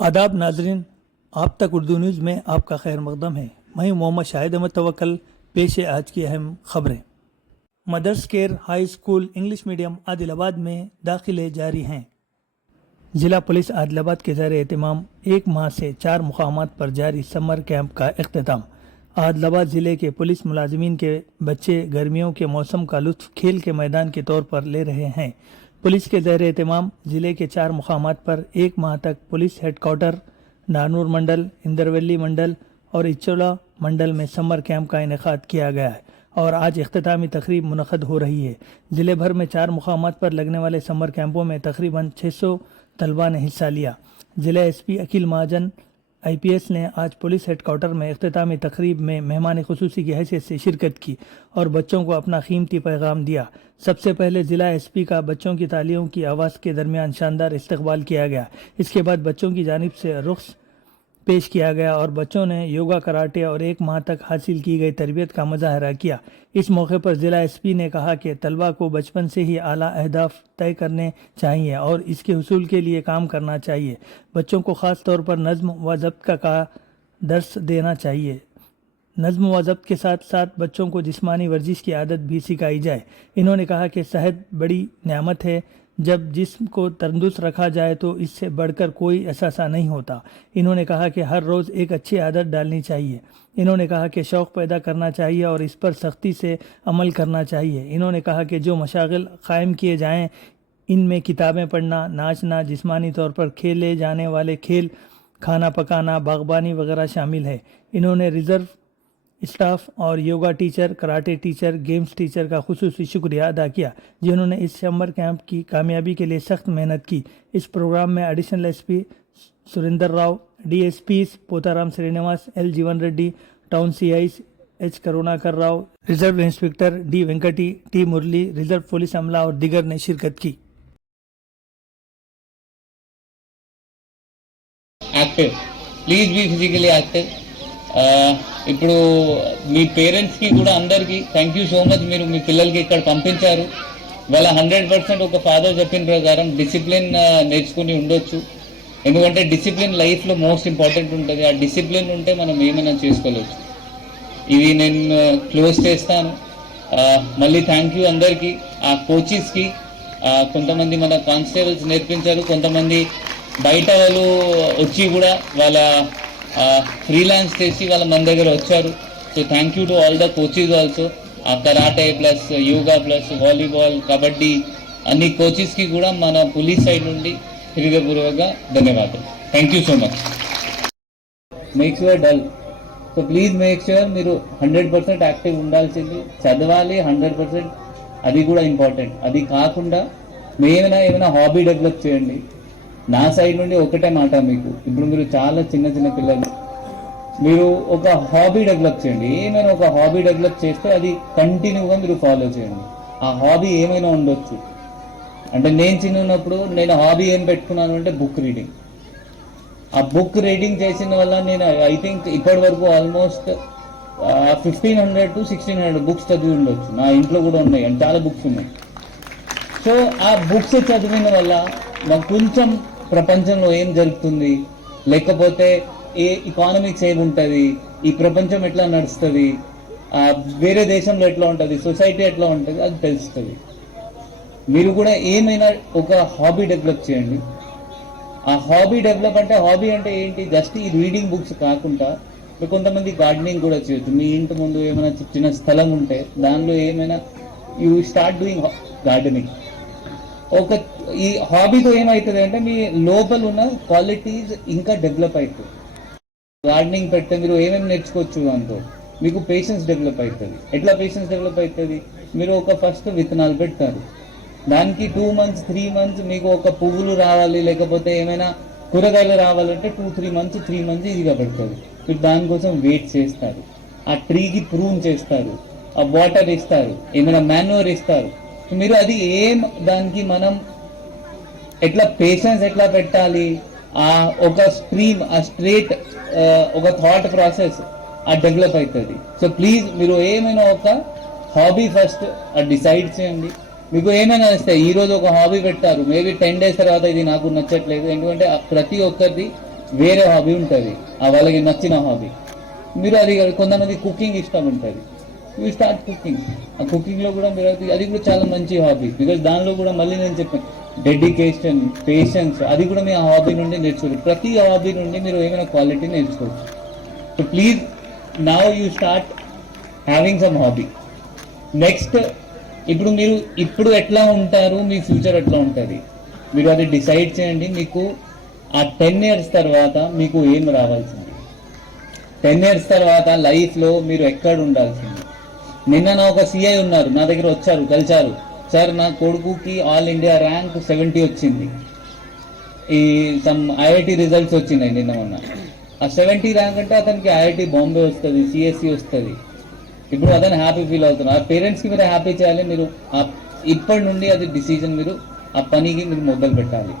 आदाब नाजरीन, आप तक उर्दू न्यूज़ में आपका खैर मकदम है। मैं हूं मोहम्मद शाहिद अहमद तवक्कल। पेश है आज की अहम खबरें। Mother's Care High School English medium Adilabad में दाखिले जारी हैं। जिला पुलिस आदिलाबाद के ज़ेर एहतमाम 1 माह से 4 मुकामात पर जारी समर कैंप का इख्तिताम। आदिलाबाद ज़िले के पुलिस मुलाजिमीन के बच्चे गर्मियों के मौसम का लुत्फ खेल के मैदान के तौर पर ले रहे हैं। पुलिस के ज़ेर एहतमाम ज़िले के 4 मुकामात पर 1 माह तक पुलिस हेडक्वार्टर, नानूर मंडल, इंदरवेली मंडल और इचोला मंडल में समर कैंप का इनेकाद किया गया है और आज इख्तितामी तकरीब मुनक़द हो रही है। ज़िले भर में 4 मुकामात पर लगने वाले समर कैंपों में तकरीबन 600 तलबा ने हिस्सा लिया। ज़िला एसपी अकील महाजन IPS ने आज पुलिस हेडक्वार्टर में इख्तितामी तकरीब में मेहमान खुसूसी की हैसियत से शिरकत की और बच्चों को अपना कीमती पैगाम दिया। सबसे पहले ज़िला SP का बच्चों की तालियों की आवाज़ के दरमियान शानदार इस्तकबाल किया गया। इसके बाद बच्चों की जानिब से रुख्स पेश किया गया और बच्चों ने योगा, कराटे और 1 माह तक हासिल की गई तरबियत का मुजाहरा किया। इस मौके पर ज़िला SP ने कहा कि तलबा को बचपन से ही आला अहदाफ तय करने चाहिए और इसके हुसूल के लिए काम करना चाहिए। बच्चों को ख़ास तौर पर नज़्म व ज़ब्त का दर्स देना चाहिए। नज़्म व ज़ब्त के साथ साथ बच्चों को जिस्मानी वर्जिश की आदत भी सिखाई जाए। इन्होंने कहा कि सेहत बड़ी नेमत है, जब जिस्म को तंदुरुस्त रखा जाए तो इससे बढ़कर कोई एहसास नहीं होता। इन्होंने कहा कि हर रोज़ एक अच्छी आदत डालनी चाहिए। इन्होंने कहा कि शौक़ पैदा करना चाहिए और इस पर सख्ती से अमल करना चाहिए। इन्होंने कहा कि जो मशागिल क़ायम किए जाएँ, इनमें किताबें पढ़ना, नाचना, जिस्मानी तौर पर खेले जाने वाले खेल, खाना पकाना, बागबानी वगैरह शामिल है। इन्होंने रिज़र्व स्टाफ और yoga teacher, karate teacher, games teacher का खुसूसी शुक्रिया अदा किया, जिन्होंने इस समर कैंप की कामयाबी के लिए सख्त मेहनत की। इस प्रोग्राम में additional SP Surender Rao, DSPs Potharam Srinivas, L Jeevan Reddy, town CIs H Karunakar Rao, reserve inspector D Venkati, T Murali, reserve police अमला और दीगर ने शिरकत की। Active please be physically active. ఇప్పుడు మీ పేరెంట్స్కి కూడా అందరికీ థ్యాంక్ యూ సో మచ్. మీరు మీ పిల్లలకి ఇక్కడ పంపించారు. వాళ్ళ 100% ఒక ఫాదర్ చెప్పిన ప్రకారం డిసిప్లిన్ నేర్చుకుని ఉండొచ్చు. ఎందుకంటే డిసిప్లిన్ లైఫ్లో మోస్ట్ ఇంపార్టెంట్ ఉంటుంది. ఆ డిసిప్లిన్ ఉంటే మనం ఏమైనా చేసుకోవచ్చు. ఇవి నేను క్లోజ్ చేస్తాను. మళ్ళీ థ్యాంక్ యూ అందరికీ. ఆ కోచెస్కి కొంతమంది మన కానిస్టేబుల్స్ నేర్పించారు, కొంతమంది బయట వాళ్ళు వచ్చి కూడా వాళ్ళ ఫ్రీలాన్స్ చేసి వాళ్ళ మన దగ్గర వచ్చారు. So thank you to all the coaches also. Karate plus yoga plus volleyball, kabaddi అన్ని కోచెస్కి కూడా మన పోలీస్ సైడ్ నుండి హృదయపూర్వకంగా ధన్యవాదాలు. Thank you so much. Make sure dull. So please make sure మీరు 100% యాక్టివ్ ఉండాల్సింది. చదవాలి 100%, అది కూడా ఇంపార్టెంట్. అది కాకుండా ఏమైనా హాబీ డెవలప్ చేయండి. నా సైడ్ నుండి ఒకటే మాట మీకు, ఇప్పుడు మీరు చాలా చిన్న పిల్లలు, మీరు ఒక హాబీ డెవలప్ చేయండి. ఏమైనా ఒక హాబీ డెవలప్ చేస్తే అది కంటిన్యూగా మీరు ఫాలో చేయండి. ఆ హాబీ ఏమైనా ఉండొచ్చు. అంటే నేను చిన్నప్పుడు నేను హాబీ ఏం పెట్టుకున్నాను అంటే బుక్ రీడింగ్. ఆ బుక్ రీడింగ్ చేసిన వల్ల నేను ఐ థింక్ ఇప్పటి వరకు ఆల్మోస్ట్ 1500 to 1600 బుక్స్ చదివి ఉండొచ్చు. నా ఇంట్లో కూడా ఉన్నాయి, అంటే చాలా బుక్స్ ఉన్నాయి. సో ఆ బుక్స్ చదివిన వల్ల నాకు కొంచెం ప్రపంచంలో ఏం జరుగుతుంది, లేకపోతే ఏ ఎకానమిక్స్ ఏముంటుంది, ఈ ప్రపంచం ఎట్లా నడుస్తుంది, వేరే దేశంలో ఎట్లా ఉంటుంది, సొసైటీ ఎట్లా ఉంటుంది, అది తెలుస్తుంది. మీరు కూడా ఏమైనా ఒక హాబీ డెవలప్ చేయండి. ఆ హాబీ డెవలప్ అంటే హాబీ అంటే ఏంటి, జస్ట్ ఈ రీడింగ్ బుక్స్ కాకుండా మీరు కొంతమంది గార్డెనింగ్ కూడా చేయొచ్చు. మీ ఇంటి ముందు ఏమైనా చిన్న స్థలం ఉంటే దానిలో ఏమైనా యూ స్టార్ట్ డూయింగ్ గార్డెనింగ్. ఒక ఈ హాబీతో ఏమవుతుంది అంటే మీ లోపల ఉన్న క్వాలిటీస్ ఇంకా డెవలప్ అవుతుంది. గార్డెనింగ్ పెడితే మీరు ఏమేమి నేర్చుకోవచ్చు, దాంతో మీకు పేషెన్స్ డెవలప్ అవుతుంది. ఎట్లా పేషెన్స్ డెవలప్ అవుతుంది, మీరు ఒక ఫస్ట్ విత్తనాలు పెడతారు, దానికి 2 months 3 months మీకు ఒక పువ్వులు రావాలి, లేకపోతే ఏమైనా కూరగాయలు రావాలంటే 2-3 months 3 months ఈజీగా పడుతుంది. మీరు దానికోసం వెయిట్ చేస్తారు, ఆ ట్రీకి ప్రూన్ చేస్తారు, ఆ వాటర్ ఇస్తారు, ఏమైనా మాన్యూర్ ఇస్తారు. మీరు అది దానికి మనం ఎట్లా పేషెన్స్ ఎట్లా పెట్టాలి, ఒక స్ట్రీమ్, ఆ స్ట్రేట్ ఒక థాట్ ప్రాసెస్ డెవలప్ అవుతుంది. సో ప్లీజ్ మీరు ఏమైనా ఒక హాబీ ఫస్ట్ డిసైడ్ చేయండి. మీకు ఏమైనా వస్తాయి. ఈరోజు ఒక హాబీ పెట్టారు, మేబీ 10 days తర్వాత ఇది నాకు నచ్చట్లేదు. ఎందుకంటే ప్రతి ఒక్కరిది వేరే హాబీ ఉంటుంది, వాళ్ళకి నచ్చిన హాబీ. మీరు అది కొంతమంది కుకింగ్ ఇష్టం ఉంటుంది, యూ స్టార్ట్ కుకింగ్. ఆ కుకింగ్లో కూడా మీరు అది కూడా చాలా మంచి హాబీ. బికాజ్ దానిలో కూడా మళ్ళీ నేను చెప్పాను డెడికేషన్, పేషెన్స్, అది కూడా మీ హాబీ నుండి నేర్చుకోవచ్చు. ప్రతి హాబీ నుండి మీరు ఏమైనా క్వాలిటీ నేర్చుకోవచ్చు. So please now you start having some hobby. Next ఇప్పుడు మీరు ఇప్పుడు ఎట్లా ఉంటారు, మీ ఫ్యూచర్ ఎట్లా ఉంటుంది, మీరు అది డిసైడ్ చేయండి. మీకు ఆ 10 years తర్వాత మీకు ఏం రావాల్సింది, 10 years తర్వాత లైఫ్లో మీరు ఎక్కడ ఉండాల్సింది. నిన్న నా ఒక సిఐ ఉన్నారు, నా దగ్గర వచ్చారు, కలిశారు. సార్ నా కొడుకుకి ఆల్ ఇండియా ర్యాంక్ 70 వచ్చింది, ఈ సమ్ ఐఐటి రిజల్ట్స్ వచ్చినాయి నిన్న మొన్న. ఆ 70 ర్యాంక్ అంటే అతనికి ఐఐటి బాంబే వస్తుంది, సిఎస్సి వస్తుంది. ఇప్పుడు అతను హ్యాపీ ఫీల్ అవుతున్నారు. ఆ పేరెంట్స్కి మీరు హ్యాపీ చేయాలి. మీరు ఇప్పటి నుండి అది డిసిజన్, మీరు ఆ పనికి మీరు మొదలు పెట్టాలి.